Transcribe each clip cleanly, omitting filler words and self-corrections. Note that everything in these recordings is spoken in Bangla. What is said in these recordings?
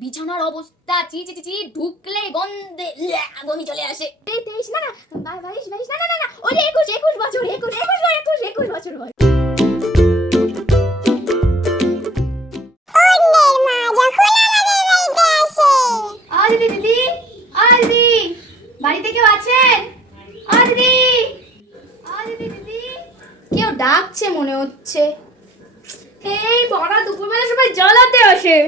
বিছানার অবস্থা চি চি চি চি, ঢুকলে গন্ধে বমি চলে আসে। 23 না না 22 না না না না, ওই 21 বছর, 21 বছর হয়। দিদি বাড়িতে কেউ আছেন? দিদি দিদি কেউ ডাকছে মনে হচ্ছে। এই বড় দুপুরবেলা সবাই জ্বালাতে আসে।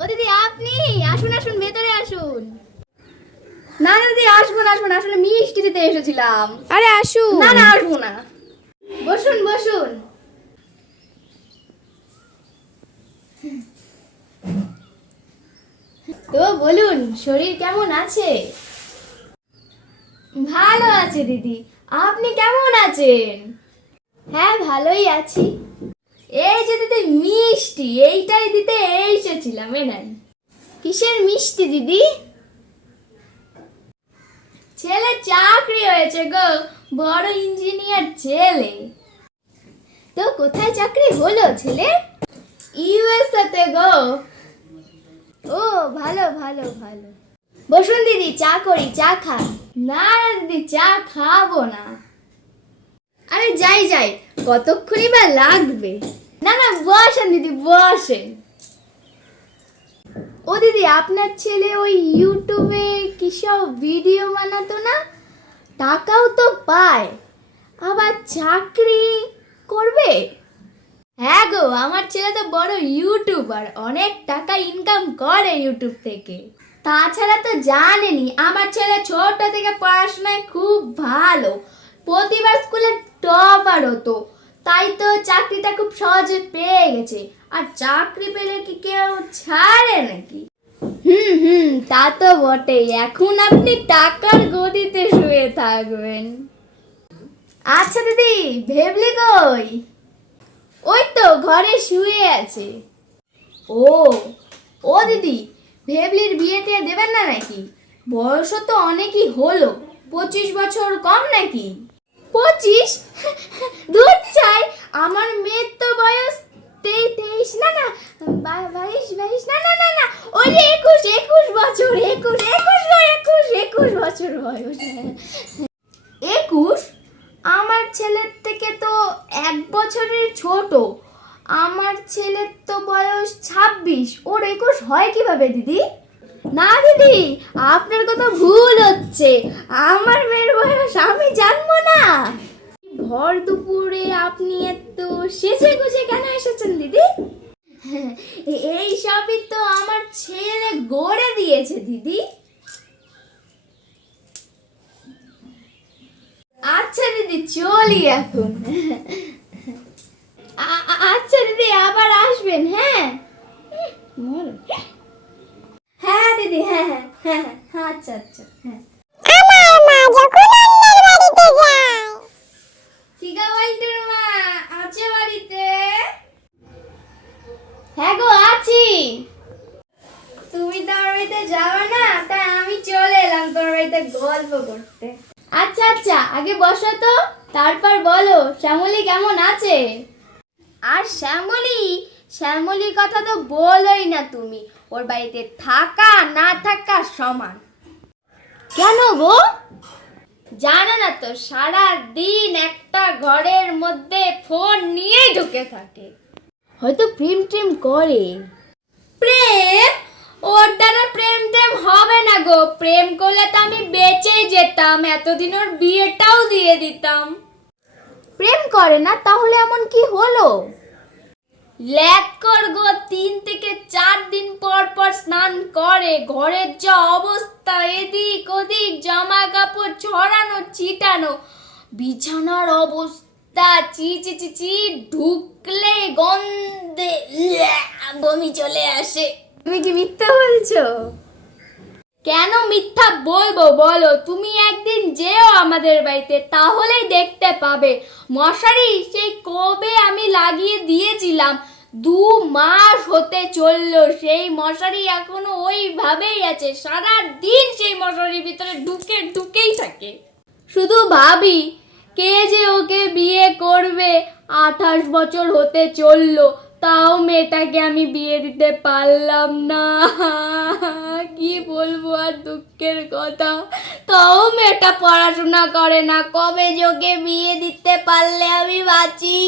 ও দিদি আপনি আসুন আসুন, ভেতরে আসুন। না না দিদি আসবো না, আসলে মিষ্টি দিতে এসেছিলাম। আরে আসুন। না না আসবো না, বসুন বসুন। তো বলুন, শরীর কেমন আছে? ভালো আছে দিদি, আপনি কেমন আছেন? হ্যাঁ ভালোই আছি। এই যে দিদি মিষ্টি, এইটাই দিতে এসেছিলাম। নেন। কিসের মিষ্টি দিদি? ছেলে চাকরি হয়েছে গো, বড় ইঞ্জিনিয়ার ছেলে। তো কোথায় চাকরি হলো ছেলে? ইউএসএ তে গো। ও ভালো ভালো ভালো। বসুন দিদি, চা করি, চা খান। না দিদি চা খাবো না। আরে যাই যাই, কতক্ষণই বা লাগবে? না না বসেন দিদি বসেন। ও দিদি আপনার ছেলে ওই ইউটিউবে কিসব ভিডিও বানাতো না, টাকাও তো পায়, আবার চাকরি করবে? হ্যাঁ গো, আমার ছেলে তো বড় ইউটিউবার, অনেক টাকা ইনকাম করে ইউটিউব থেকে। তাছাড়া তো জানেনই আমার ছেলে ছোট থেকে পড়াশোনায় খুব ভালো, প্রতিবার স্কুলে টপার হতো, তাই তো চাকরিটা খুব সহজে পেয়ে গেছে। আর চাকরি পেলে কি কেউ ছাড়ে নাকি? তা তো বটেই। এখন আপনি টাকার গদিতে শুয়ে থাকবেন। আচ্ছা দিদি, ভেবলি কই? ওই তো ঘরে শুয়ে আছে। ও ও দিদি, ভেবলির বিয়েতে দেবেন না নাকি? বয়সও তো অনেকই হলো, 25 বছর কম নাকি? 25? দুধ চাই, আমার মেয়ের তো বয়স 23 না না 22 না না না না, ওই 21 বছর, 21 বছর বয়স। 21? আমার ছেলের থেকে তো 1 বছরের ছোট। আমার ছেলের তো বয়স 26, ওর 21 হয় কিভাবে দিদি? না দিদি, আপনার কথা ভুল হচ্ছে, আমার মেয়ের বয়স আমি জানবো না। ভর দুপুরে আপনি এত সেজে গুজে কেন এসেছেন দিদি? এই সবই তো আমার ছেলে গড়ে দিয়েছে দিদি। আচ্ছা দিদি চলি এখন। আচ্ছা দিদি আবার আসবেন। হ্যাঁ হ্যাঁ দিদি, হ্যাঁ হ্যাঁ হ্যাঁ হ্যাঁ আচ্ছা আচ্ছা হ্যাঁ। আমার মা যখন অন্যের বাড়িতে যায়। ঠিকা ওয়াইল্ডের মা আছে বাড়িতে? হ্যাঁ গো আছি। তুমি তো আমার বাড়িতে যাবে না, তাই আমি চলে এলাম তোমার বাড়িতে গল্প করতে। আচ্ছা আচ্ছা আগে বসো তো, তারপর বলো শ্যামলী কেমন আছে? আর শ্যামলীর কথা তো বলোই না তুমি, ওর বাড়িতে থাকা না থাকা সমান। কেন গো? জানো না তো, সারা দিন একটা ঘরের মধ্যে ফোন নিয়ে ঢুকে থাকে। হয়তো প্রেম টেম করে। প্রেম? ওর দ্বারা প্রেম টেম হবে না গো, প্রেম করলে তো আমি বেঁচে যেতাম, এতদিন ওর বিয়েটাও দিয়ে দিতাম। প্রেম করে না তাহলে এমন কি হলো? ল্যাক কর গো, 3 থেকে 4 দিন পর পর স্নান করে, ঘরের যা অবস্থা, এদিক ওদিক জামা কাপড় ছড়ানো ছিটানো, বিছানার অবস্থা চি চি চি চি, ঢুকলে গন্ধে বমি চলে আসে। তুমি কি মিথ্যা বলছো? কেন মিথ্যা বলবো বলো? তুমি একদিন যেও আমাদের বাড়িতে, তাহলেই দেখতে পাবে। মশারি সেই কবে আমি লাগিয়ে দিয়েছিলাম, 2 মাস হতে চললো, সেই মশারি এখনো ওইভাবেই আছে, সারা দিন সেই মশারির ভিতরে ঢুকেই থাকে। শুধু ভাবি কে যে ওকে বিয়ে করবে, 28 বছর হতে চললো, তাও মেয়েটাকে আমি বিয়ে দিতে পারলাম না। কি বলবো আর দুঃখের কথা, তাও মেয়েটা পড়াশোনা করে না, কবে যোগে বিয়ে দিতে পারলে আমি বাঁচি।